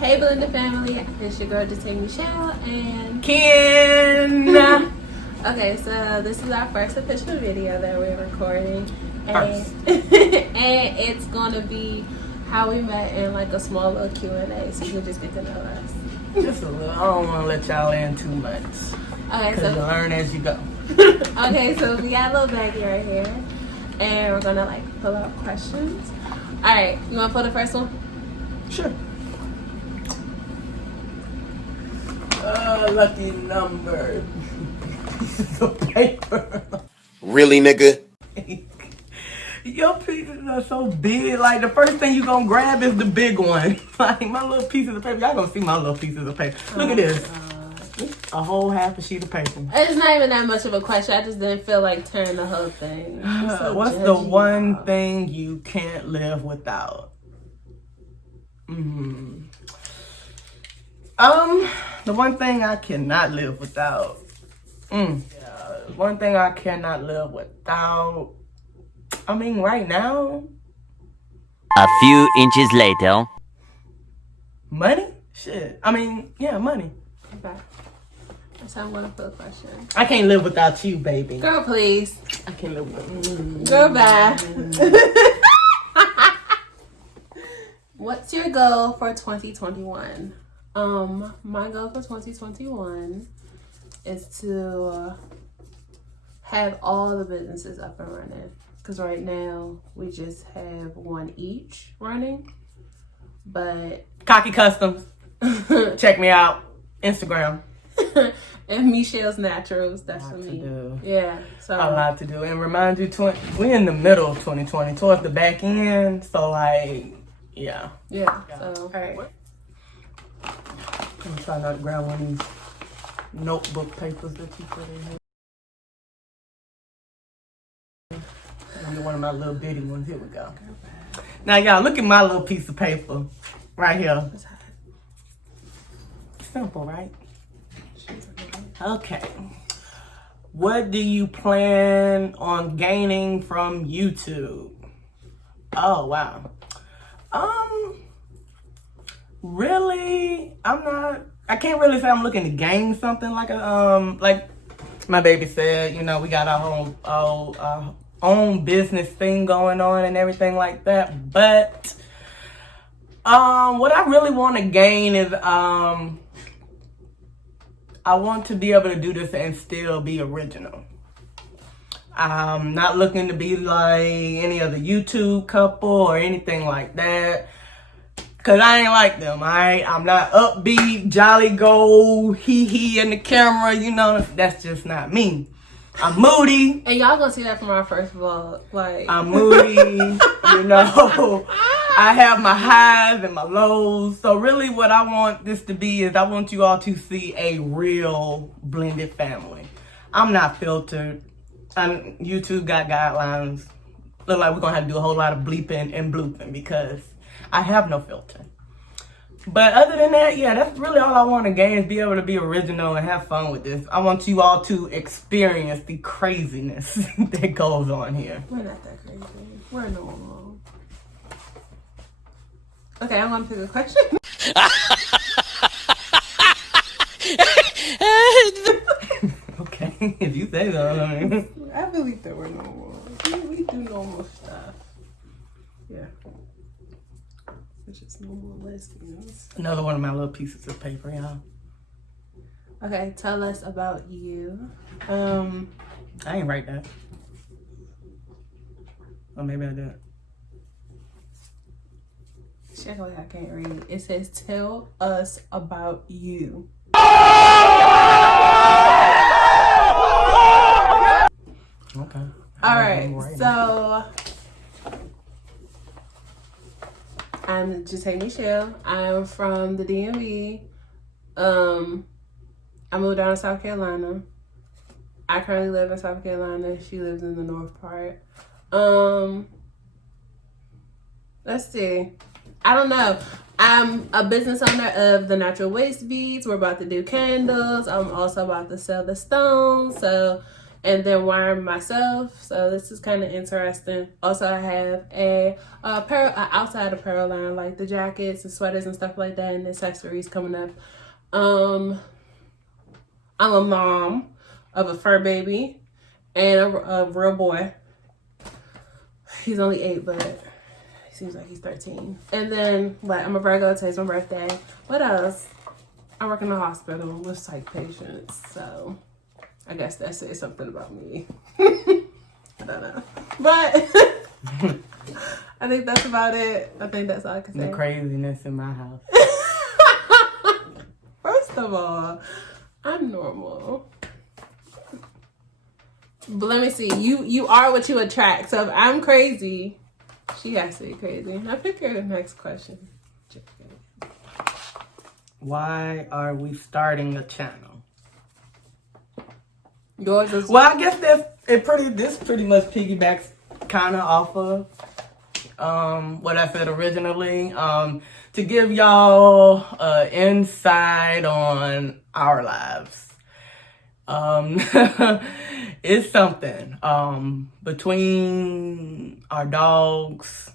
Hey Blended family, it's your girl Jatá, Mechele, and Ken. okay, so this is our first official video that we're recording, and and it's gonna be how we met in like a small little Q&A, so you can just get to know us. Just a little. I don't want to let y'all in too much. Okay, so you learn as you go. Okay, so we got a little baggie right here, and we're gonna like pull out questions. All right, you want to pull the first one? Sure. Lucky number. Pieces of paper. Really, nigga? Your pieces are so big. Like, the first thing you gonna grab is the big one. Like, my little pieces of paper. Y'all gonna see my little pieces of paper. Look at this. A whole half a sheet of paper. It's not even that much of a question. I just didn't feel like tearing the whole thing. So what's the one thing you can't live without? The one thing I cannot live without. One thing I cannot live without. I mean, right now. A few inches later. Money? Shit. I mean, yeah, money. Okay. That's how I'm gonna put a question. I can't live without you, baby. Girl, please. I can't live without Girl, bye. What's your goal for 2021? My goal for 2021 is to have all the businesses up and running. Because right now, we just have one each running. But Cocky Customs. Check me out. Instagram. and Mechele's Naturals, that's for me. Yeah, so a lot to do. And remind you, we're in the middle of 2020, towards the back end. So like, yeah. So all right. I'm trying not to grab one of these notebook papers that you put in here. I'm gonna one of my little bitty ones. Here we go. Now y'all, look at my little piece of paper right here. Simple, right? Okay. What do you plan on gaining from YouTube? Oh, wow. Really, I can't really say I'm looking to gain something like like my baby said, you know, we got our own business thing going on and everything like that. But, what I really want to gain is, I want to be able to do this and still be original. I'm not looking to be like any other YouTube couple or anything like that. Cause I ain't like them, alright? I'm not upbeat, jolly go, hee in the camera, you know, that's just not me. I'm moody. And y'all gonna see that from our first vlog. Like, I'm moody, you know. I have my highs and my lows. So really what I want this to be is I want you all to see a real blended family. I'm not filtered. YouTube got guidelines. Look like we're gonna have to do a whole lot of bleeping and blooping because I have no filter. But other than that, yeah, that's really all I want to gain is be able to be original and have fun with this. I want you all to experience the craziness that goes on here. We're not that crazy. We're normal. Okay, I'm gonna pick a question. Okay, if you say so. I mean. I believe that we're normal. We do normal stuff. Yeah. We're just normal lesbians. Another one of my little pieces of paper, y'all. Okay, tell us about you. I ain't write that. Or maybe I did. Check like I can't read. It says, tell us about you. Okay. All right, so I'm Jatá Mechele. I'm from the DMV. I moved down to South Carolina. I currently live in South Carolina. She lives in the north part. Let's see. I don't know. I'm a business owner of the Natural Waste Beads. We're about to do candles. I'm also about to sell the stones. So and then wiring myself. So this is kind of interesting. Also, I have a outside apparel line, like the jackets and sweaters and stuff like that, and accessories coming up. I'm a mom of a fur baby and a real boy. He's only 8, but he seems like he's 13. And then, I'm a Virgo. Today's my birthday. What else? I work in a hospital with psych patients, so I guess that says something about me. I don't know. But I think that's about it. I think that's all I can say. The craziness in my house. First of all, I'm normal. But let me see. You are what you attract. So if I'm crazy, she has to be crazy. Now pick your next question. Why are we starting a channel? Yours is Well, I guess this pretty much piggybacks kind of off of what I said originally. To give y'all insight on our lives. It's something between our dogs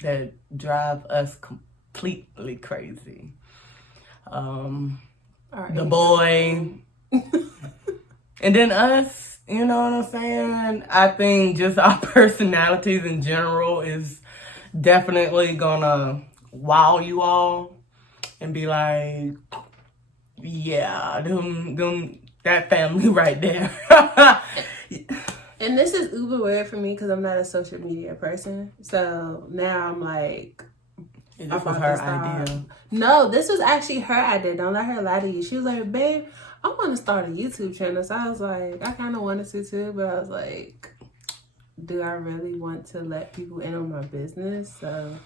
that drive us completely crazy. The boy, and then us, you know what I'm saying? I think just our personalities in general is definitely gonna wow you all and be like, yeah, that family right there. And this is uber weird for me because I'm not a social media person. So now I'm like, this was her idea. No, this was actually her idea. Don't let her lie to you. She was like, babe, I want to start a YouTube channel. So I was like, I kind of wanted to too, but I was like, do I really want to let people in on my business? So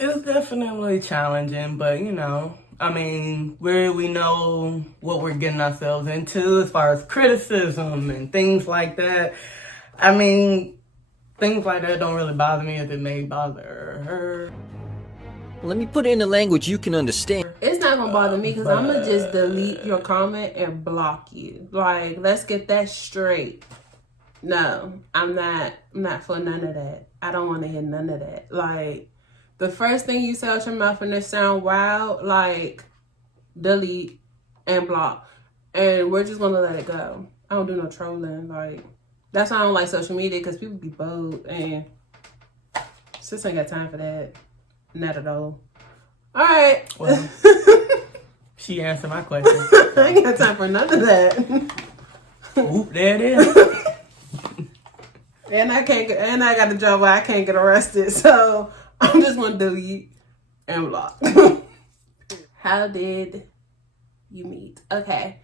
it's definitely challenging, but you know, I mean, we know what we're getting ourselves into as far as criticism and things like that. I mean, things like that don't really bother me if it may bother her. Let me put it in a language you can understand. It's not gonna bother me because I'm gonna just delete your comment and block you. Like, let's get that straight. No, I'm not for none of that. I don't want to hear none of that. Like, the first thing you say out your mouth and it sound wild, like, delete and block. And we're just gonna let it go. I don't do no trolling. Like, that's why I don't like social media, because people be bold and sis ain't got time for that. Not at all. All right. Well, she answered my question. I ain't got time for none of that. Oop, there it is. And I got a job where I can't get arrested, so I'm just gonna delete and block. How did you meet? Okay.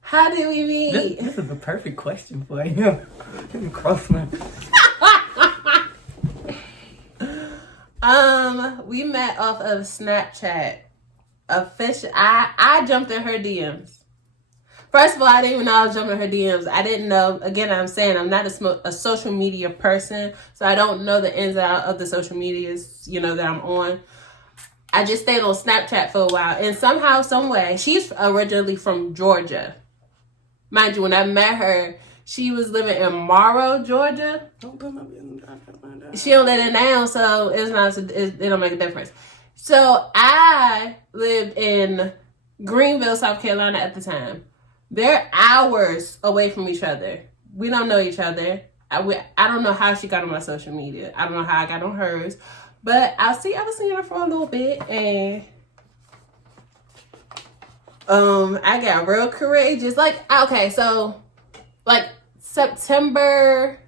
How did we meet? This is the perfect question for you. Let me cross my. We met off of Snapchat. I jumped in her DMs. First of all, I didn't even know I was jumping in her DMs. I didn't know. Again, I'm saying I'm not a social media person, so I don't know the ins and outs of the social medias, that I'm on. I just stayed on Snapchat for a while, and somehow, some way, she's originally from Georgia. Mind you, when I met her, she was living in Morrow, Georgia. She don't live there now, so it don't make a difference. So I lived in Greenville, South Carolina at the time. They're hours away from each other. We don't know each other. I don't know how she got on my social media. I don't know how I got on hers. But I was seeing her for a little bit, and I got real courageous. September.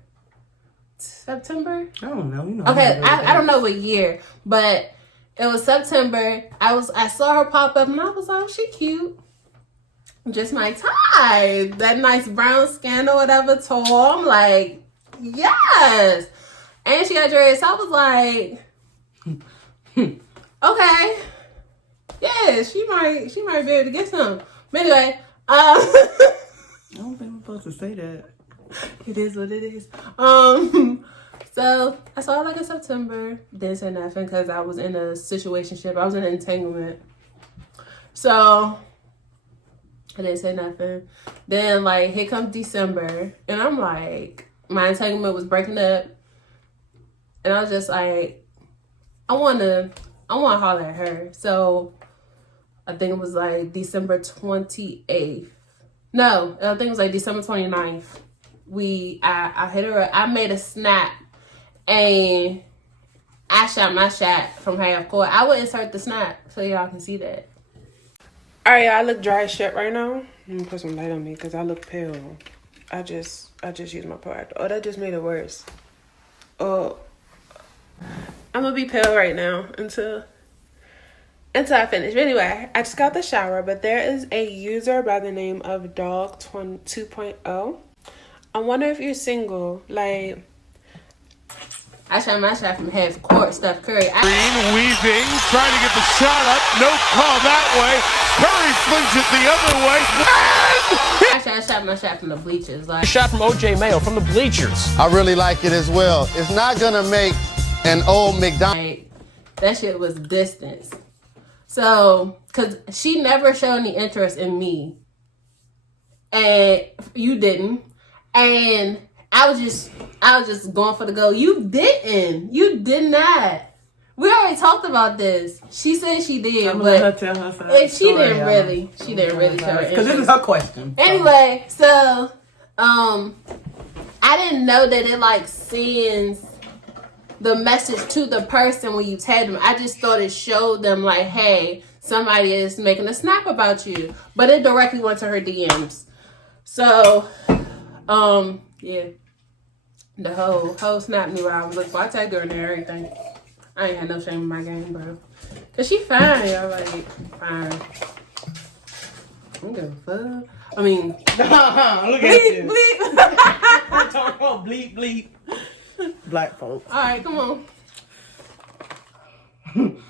I don't know. Okay, I don't know what year, but it was September. I saw her pop up, and I was like, oh, she cute. Just my type. That nice brown skin or whatever, tall. I'm like, yes. And she got dreads. So I was like, okay. Yeah, she might be able to get some. But anyway, I don't think I'm supposed to say that. It is what it is. So I saw her in September. Didn't say nothing because I was in a situationship. I was in an entanglement. So I didn't say nothing. Then like here comes December, and I'm like, my entanglement was breaking up, and I was just like, I wanna holler at her. So I think it was like December 28th. No, I think it was like December 29th. I hit her up. I made a snap and I shot my shot from half court. I will insert the snap so y'all can see that. Alright, y'all, I look dry as shit right now. Let me put some light on me because I look pale. I just used my product. Oh, that just made it worse. Oh, I'm gonna be pale right now until I finish. But anyway, I just got the shower, but there is a user by the name of Dog 2.0. I wonder if you're single. Like, I shot my shot from half court, Steph Curry. Weaving, trying to get the shot up. No call that way. Curry flings it the other way. I shot my shot from the bleachers. Like, Shot from OJ Mayo from the bleachers. I really like it as well. It's not gonna make an old McDonald's. like, that shit was distance. So, cause she never showed any interest in me, and you didn't, and I was just going for the goal. You did not. We already talked about this. She said she did, I'm but gonna let her tell her side she didn't really show her because this is her question. Anyway, so I didn't know that it like sends the message to the person when you tag them. I just thought it showed them like, hey, somebody is making a snap about you, but it directly went to her DMs. So, yeah, the whole snapped me while I was looking for. I tagged her and everything. I ain't had no shame in my game, bro. Cause she fine, y'all, like fine. I don't give a fuck. I mean, Look at you. bleep. Talk about bleep bleep. Black folks. All right, come on.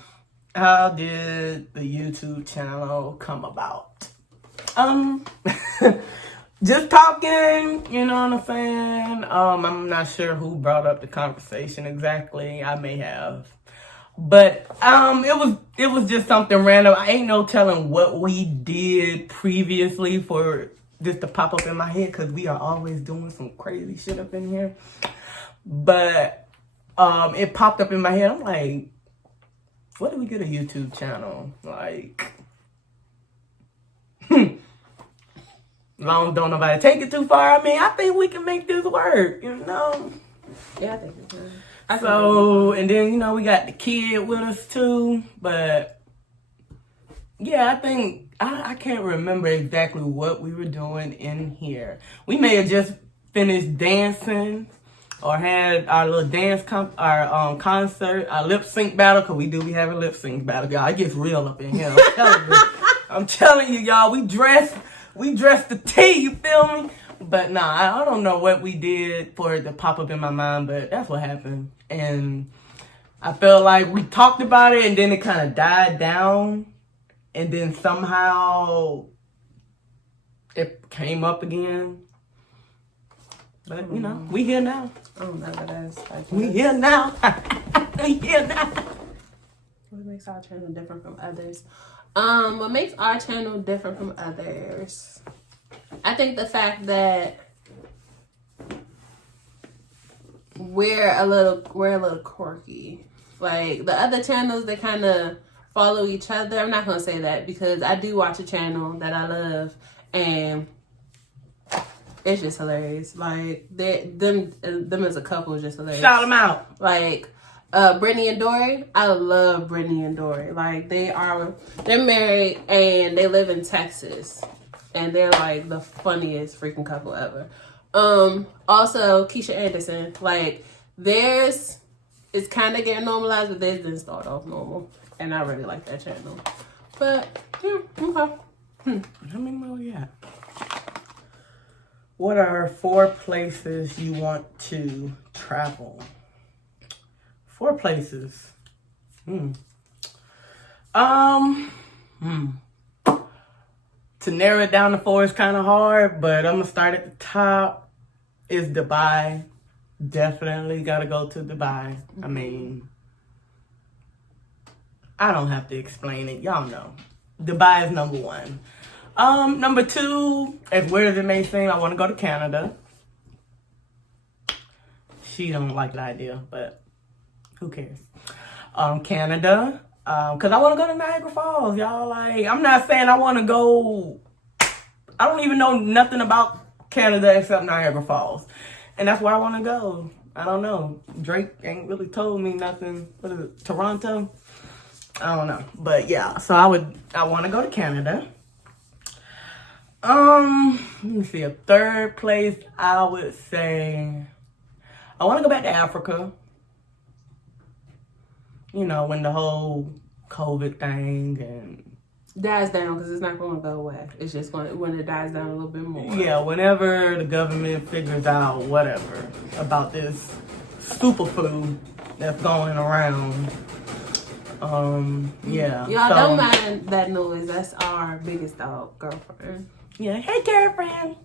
How did the YouTube channel come about? Just talking, you know what I'm saying? I'm not sure who brought up the conversation exactly. I may have. But it was just something random. I ain't no telling what we did previously for this to pop up in my head because we are always doing some crazy shit up in here. But it popped up in my head. I'm like, what do we get a YouTube channel? Like, as long as don't nobody take it too far, I mean, I think we can make this work, you know? Yeah, I think it's good. And then, you know, we got the kid with us too. But, yeah, I think, I can't remember exactly what we were doing in here. We may have just finished dancing or had our little dance, concert, our lip sync battle, because we do be having lip sync battle, y'all. It gets real up in here. I'm telling you, y'all, we dressed the T, you feel me? But nah, I don't know what we did for it to pop up in my mind, but that's what happened. And I felt like we talked about it and then it kind of died down. And then somehow it came up again. But, you know, we here now. I don't know what that is. Like, We here now. We here now. what makes our channel different from others? What makes our channel different from others? I think the fact that we're a little quirky. Like the other channels, they kind of follow each other. I'm not gonna say that because I do watch a channel that I love, and it's just hilarious. Like them as a couple is just hilarious. Shout them out. Like Brittany and Dory, I love Brittany and Dory. Like they're married and they live in Texas, and they're like the funniest freaking couple ever. Also Keisha Anderson, like theirs is kind of getting normalized, but theirs didn't start off normal, and I really like that channel. But yeah, okay. How many more we got? What are 4 places you want to travel? 4 places. To narrow it down to 4 is kind of hard, but I'm gonna start at the top. Is Dubai. Definitely gotta go to Dubai. I mean, I don't have to explain it. Y'all know. Dubai is number 1. Number 2, as weird as it may seem, I want to go to Canada. She don't like the idea, but who cares? Canada, because I want to go to Niagara Falls, y'all. Like, I'm not saying I want to go. I don't even know nothing about Canada except Niagara Falls, and that's where I want to go. I don't know. Drake ain't really told me nothing. What is it? Toronto? I don't know, but yeah. So I want to go to Canada. Let me see. A third place, I would say I want to go back to Africa. You know, when the whole COVID thing and dies down, because it's not going to go away. It's just going to, when it dies down a little bit more. Yeah, whenever the government figures out whatever about this superfood that's going around. Yeah. Y'all don't mind that noise. That's our biggest dog, girlfriend. Yeah. Hey, girlfriend.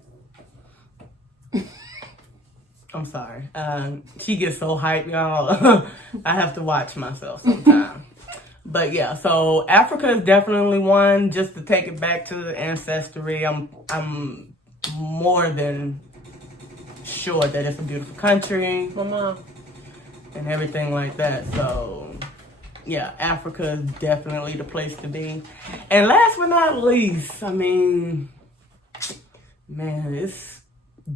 I'm sorry. She gets so hyped, y'all. I have to watch myself sometimes. But yeah, so Africa is definitely one. Just to take it back to the ancestry, I'm more than sure that it's a beautiful country. Mama. And everything like that. So yeah, Africa is definitely the place to be. And last but not least, I mean, man, it's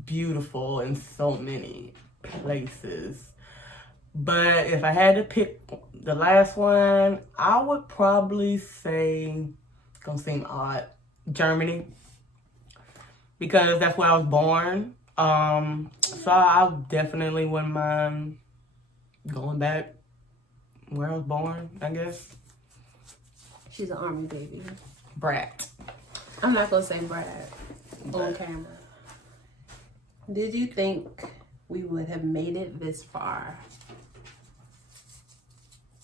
beautiful in so many places. But if I had to pick the last one, I would probably say, it's gonna seem odd, Germany. Because that's where I was born. So I definitely wouldn't mind going back where I was born, I guess. She's an army baby. Brat. I'm not gonna say brat on camera. Did you think we would have made it this far?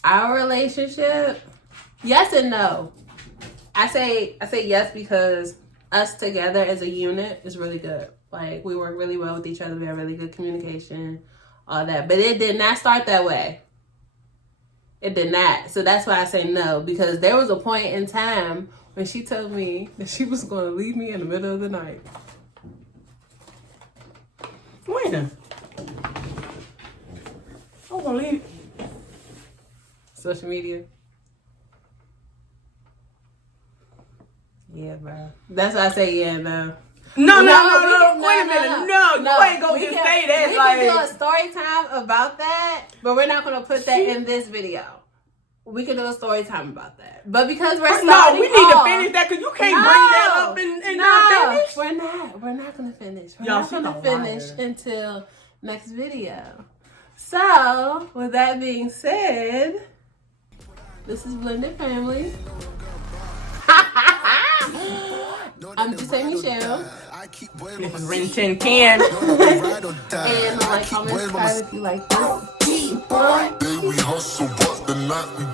Our relationship, yes and no. I say yes because us together as a unit is really good. Like, we work really well with each other. We have really good communication, all that. But it did not start that way. It did not. So that's why I say no, because there was a point in time when she told me that she was going to leave me in the middle of the night. When? I'm gonna leave. Social media. Yeah, bro. That's why I say yeah, no. No. Wait a minute. No, you ain't gonna just say that. We like, can do a story time about that, but we're not gonna put that in this video. We can do a story time about that. But because we're starting no, we need off, to finish that because you can't bring that up and not finish. We're not. We're not gonna finish. We're Y'all, not gonna she's a finish liar. until next video. So, with that being said, this is Blended Family. I'm Jatá Mechele. This is Ren 1010. And like, comment, subscribe if you like this. Day we hustle, but the night we